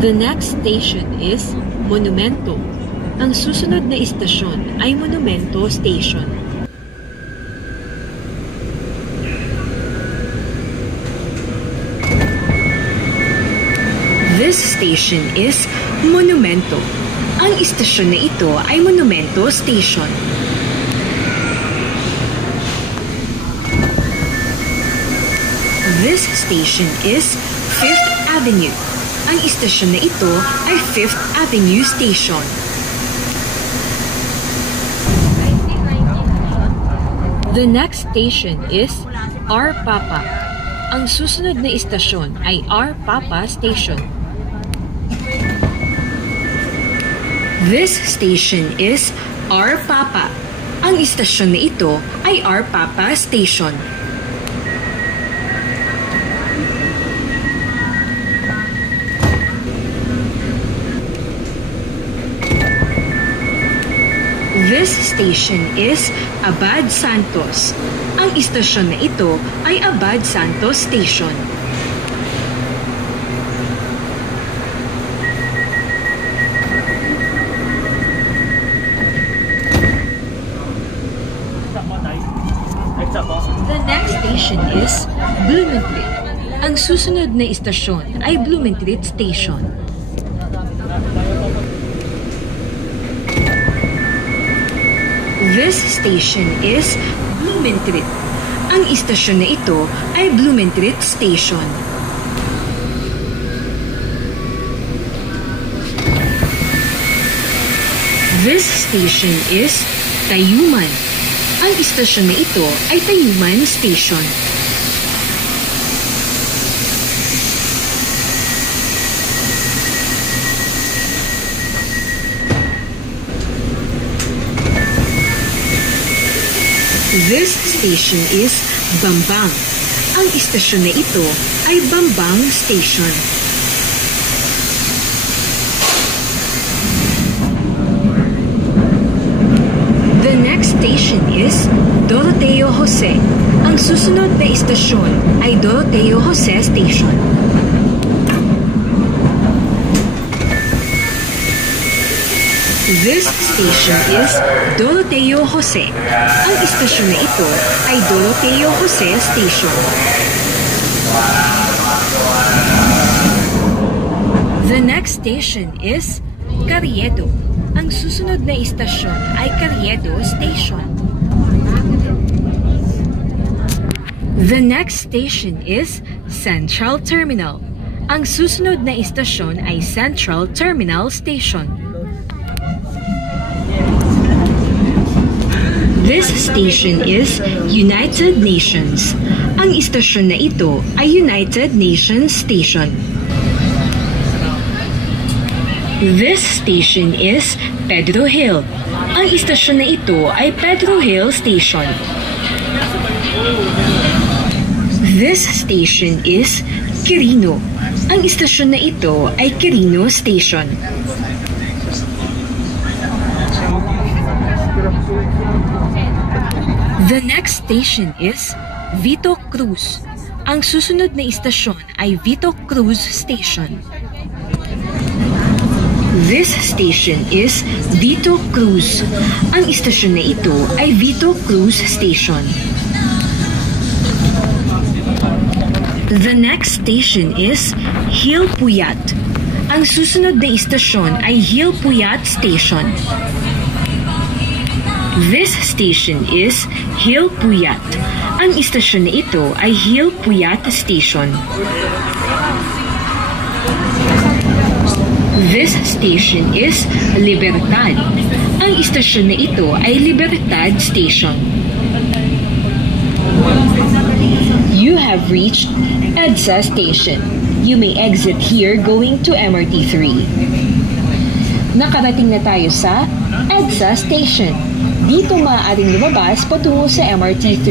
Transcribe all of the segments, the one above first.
The next station is Monumento. Ang susunod na istasyon ay Monumento Station. This station is Monumento. Ang istasyon na ito ay Monumento Station. This station is 5th Avenue. Ang istasyon na ito ay 5th Avenue Station. The next station is R. Papa. Ang susunod na istasyon ay R. Papa Station. This station is R. Papa. Ang istasyon na ito ay R. Papa Station. This station is Abad Santos. Ang istasyon na ito ay Abad Santos Station. The next station is Blumentritt. Ang susunod na istasyon ay Blumentritt Station. This station is Blumentritt. Ang istasyon na ito ay Blumentritt Station. This station is Tayuman. Ang istasyon na ito ay Tayuman Station. This station is Bambang. Ang istasyon na ito ay Bambang Station. The next station is Doroteo Jose. Ang susunod na istasyon ay Doroteo Jose Station. This station is Doroteo Jose. Ang istasyon na ito ay Doroteo Jose Station. The next station is Carriedo. Ang susunod na istasyon ay Carriedo Station. The next station is Central Terminal. Ang susunod na istasyon ay Central Terminal Station. This station is United Nations. Ang istasyon na ito ay United Nations Station. This station is Pedro Hill. Ang istasyon na ito ay Pedro Hill Station. This station is Quirino. Ang istasyon na ito ay Quirino Station. The next station is Vito Cruz. Ang susunod na istasyon ay Vito Cruz Station. This station is Vito Cruz. Ang istasyon na ito ay Vito Cruz Station. The next station is Gil Puyat. Ang susunod na istasyon ay Gil Puyat Station. This station is Gil Puyat. Ang istasyon na ito ay Gil Puyat Station. This station is Libertad. Ang istasyon na ito ay Libertad Station. You have reached EDSA Station. You may exit here going to MRT3. Nakarating na tayo sa EDSA Station. Dito maaaring lumabas patungo sa MRT3.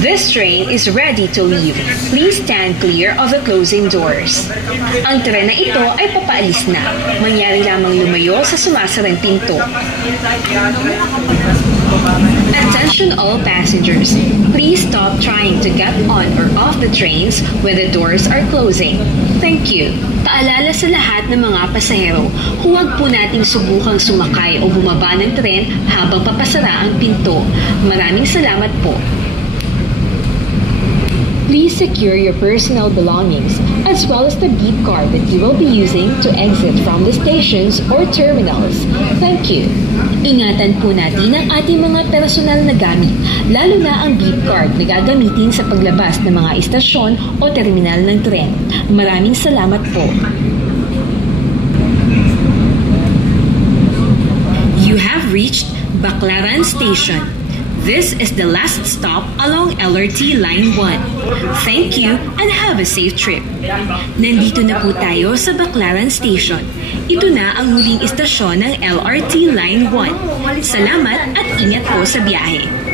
This train is ready to leave. Please stand clear of the closing doors. Ang tren na ito ay papaalis na. Mangyari lamang lumayo sa sumasarang pinto. Attention all passengers. Please stop trying to get on or off the trains when the doors are closing. Thank you. Paalala sa lahat ng mga pasahero, huwag po nating subukang sumakay o bumaba ng tren habang papasara ang pinto. Maraming salamat po. Please secure your personal belongings as well as the beep card that you will be using to exit from the stations or terminals. Thank you. Ingatan po natin ang ating mga personal na gamit, lalo na ang beep card na gagamitin sa paglabas ng mga istasyon o terminal ng tren. Maraming salamat po. You have reached Baclaran Station. This is the last stop along LRT Line 1. Thank you and have a safe trip. Nandito na po tayo sa Baclaran Station. Ito na ang huling istasyon ng LRT Line 1. Salamat at ingat po sa biyahe.